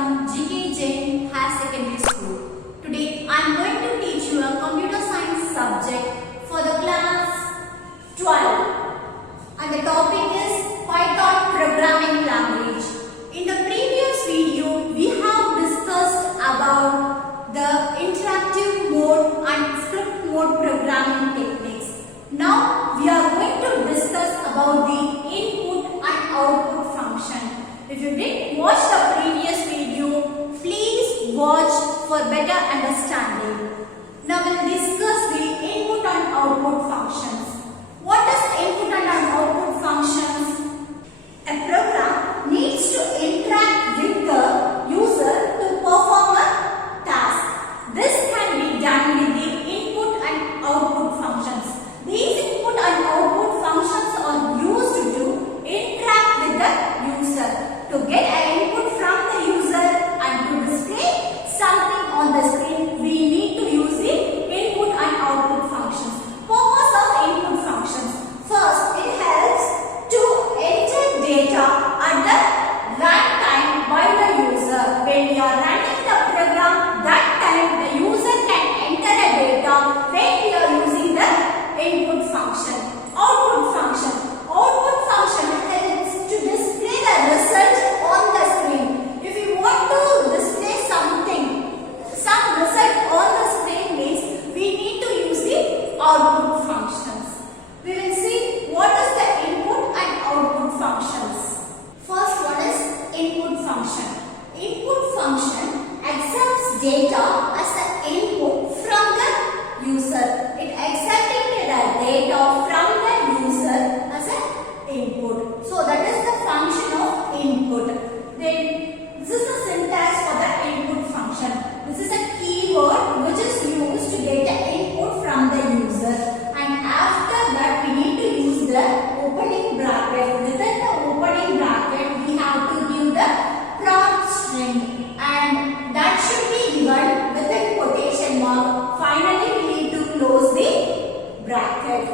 from G.k.Jain Higher Secondary School. Today I am going to teach you a computer science subject for the class 12 and the topic is Python programming language. In the previous video we have discussed about the interactive mode and script mode programming techniques. Now we are going to discuss about the input and output function. If you didn't watch the previous video, please watch for better understanding. Now we'll discuss the input and output functions. What is input and output functions? A program needs to interact with the user to perform a task. This can be done with the input and output functions. These input and output functions are used to interact with the user. To get an input from the user and to display something on the screen, we need to use the input and output functions. Purpose of input functions. First, it helps to enter data at the runtime by the user. When you are running the program, that time the user can enter the data when we are using the input function. Output function. Output function helps to display the result on the screen. If you want to display some result on the screen means we need to use the output functions. We will see what is the input and output functions. First one is input function. Input function accepts data as an input from the user. It accepting the data from the user as an input. So that is the function of input. Then this is the syntax for the input function. This is a keyword which is used to get the input from the user. And after that we need to use the opening bracket. Within the opening bracket we have to give the prompt string. And that should be given within quotation mark. Finally we need to close the bracket.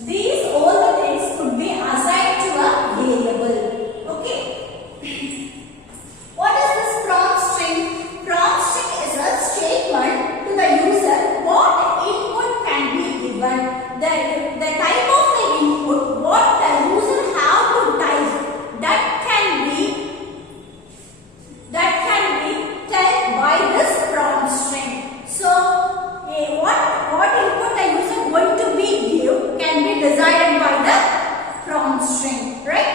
These all the things could be assigned to a variable. Okay. What is this prompt string? Prompt string is a statement to the user what input can be given. The type of the input, what the user have to type, that can be told by this prompt string. So what input the user going to be give can be decided by the prompt string, right?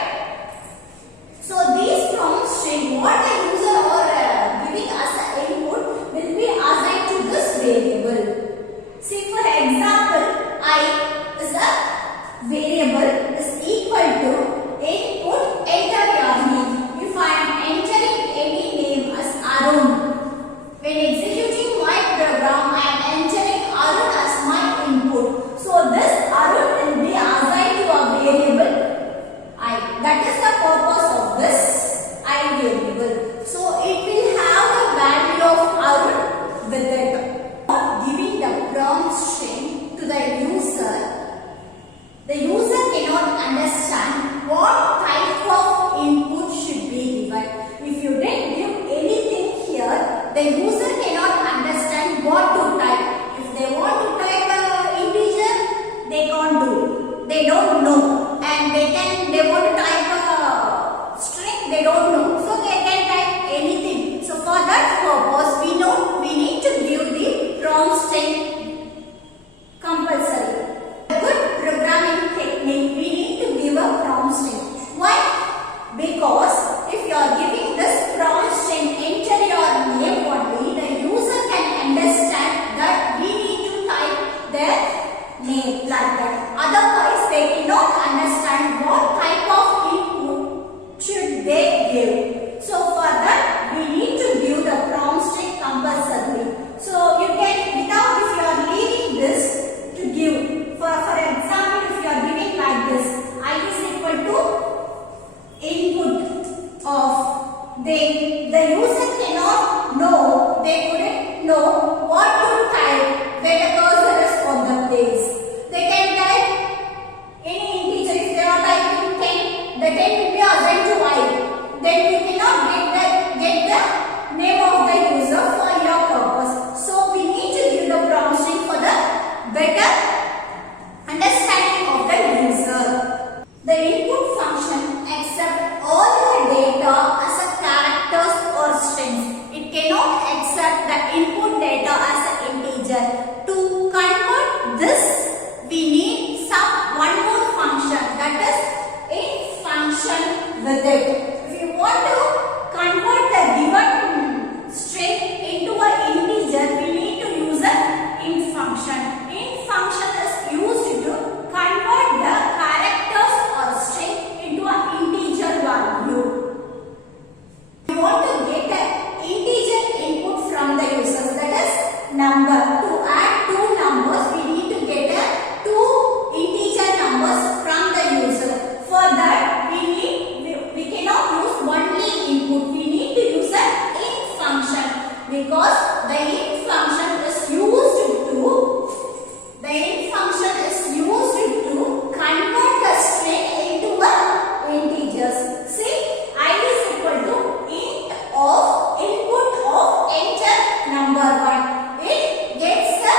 So these prompt string, what the user are giving us an input will be assigned to this variable. See, for example, I is a variable is equal to input enter your name. If I am entering any name as Arun, when executing my program, I am entering Arun as my input. So this Arun will be assigned to a variable I. That is the purpose of this I variable. So it will have the value of Arun with it. Giving the prompt string to the user cannot understand what type of input should be given. If you didn't give anything here, the user cannot understand what to type. If they want to type an integer, they can't do. They don't know. And they want to type a string, they don't know. So they can type anything. So for that purpose, we need to give the prompt string compulsory. A good programming technique, we need to give a prompt string. Why? Because if you are giving this prompt string, enter your name only, the user can understand that we need to type their name like that. Otherwise, they cannot understand what type of input should they give. So for that, we need to give the prompt string compulsorily. So you can, without, if you are leaving this to give, for example, if you are giving like this, I is equal to input of, then the user cannot know, they couldn't know what to type when the cursor is on the place. They can type any integer. If they are typing 10, the 10 will be assigned to I. Then you cannot get the accept the input data as an integer. To convert this, we need one more function, that is int function with it. If you want to convert the given string into an integer, we need to use an int function. Int function is used to convert the characters or string into an integer value. We want to get an integer input from the users, that is number. To add two numbers, we need to get two integer numbers from the user. For that, we cannot use only input. We need to use an int function, because the int function is used to convert the string into integers. See, I is equal to int of input of enter number 1. It gets the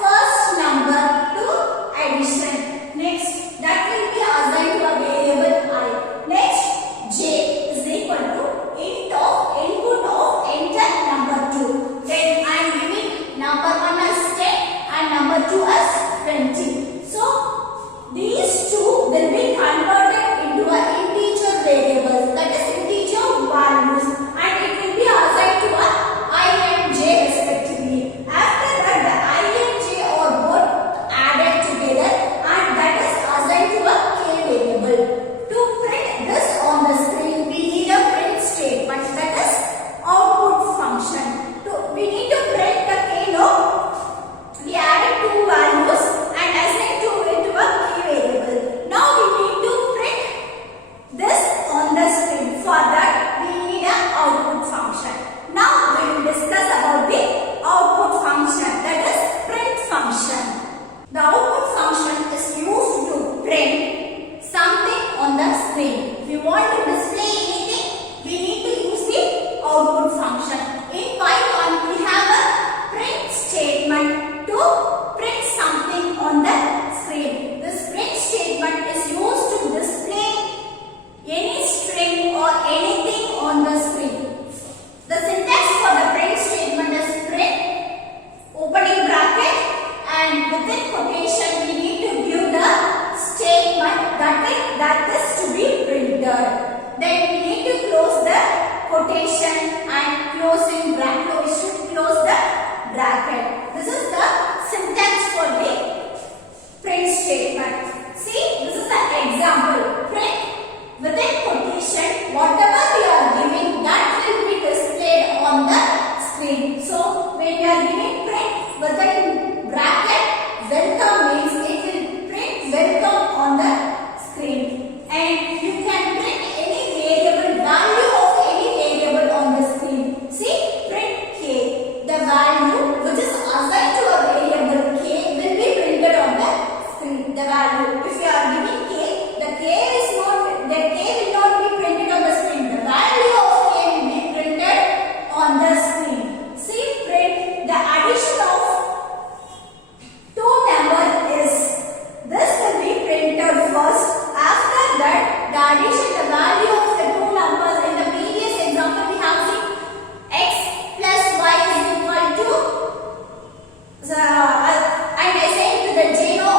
first number to addition. Next, that will be assigned to a variable I. Next, j is equal to int of input of enter number 2. Then I am giving number 1 as 10 and number 2 as 20. So, these two will be converted into an integer variable, that is integer values, and it will be assigned to a I and j respectively. After that, the I and j are both added together, and that is assigned to a k variable. To print this on the screen, we need a print statement, that is output function. We need to print the k, no? We added two values and assigned two into a key variable. Now we need to print this on the screen. For that, we need an output function. Now we will discuss about the output function, that is print function. The output function is used to print something on the screen. If we want to display anything, we need to use the output function. In Python, we have a print statement to print something on the screen. This print statement is used to display any string or anything on the screen. The syntax for the print statement is print, opening bracket, and within quotation we need to give the statement that is to be printed. Then we need to close the quotation and closing bracket. We should close the bracket. This is the syntax for the print statement. See, this is an example. Print within quotation, whatever we are giving, that will be displayed on the screen. So, when we are giving print within bracket, welcome means it will print welcome on the screen. And you can print any variable, value of any variable on the screen. See, print k. The value which is assigned to a variable k will be printed on the screen. The value, if you are giving k, the k will not be printed on the screen. The value of k will be printed on the screen. See, print the addition of two numbers is, this will be printed first. After that, the addition, the value of the two numbers. In the previous example, we have seen x plus y is equal to, and I say to the j, no.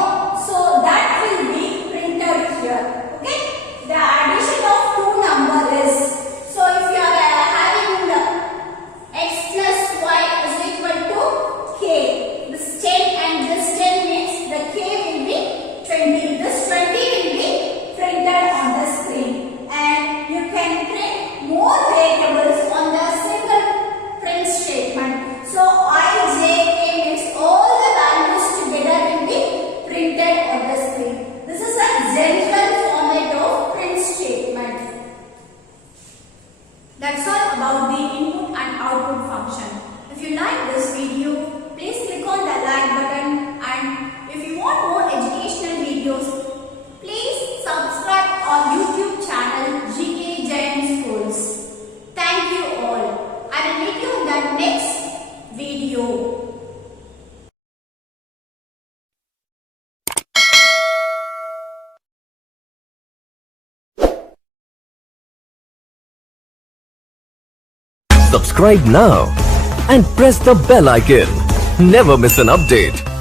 So that will be printed here. Okay. The addition of two numbers is, so if you are having x plus y is equal to k, this 10 and this 10 means the k will be 20. This 20 will be printed on the screen, and you can print more variables on the single print statement. So I, j, k means all the values together will be printed on the screen. This is a general format of print statement. That's all about the input and output function. If you like this video, please click on the like button, and if you want more educational videos, please subscribe our YouTube channel G.k.Jain Schools. Thank you all. I will meet you in the next video. Subscribe now and press the bell icon. Never miss an update.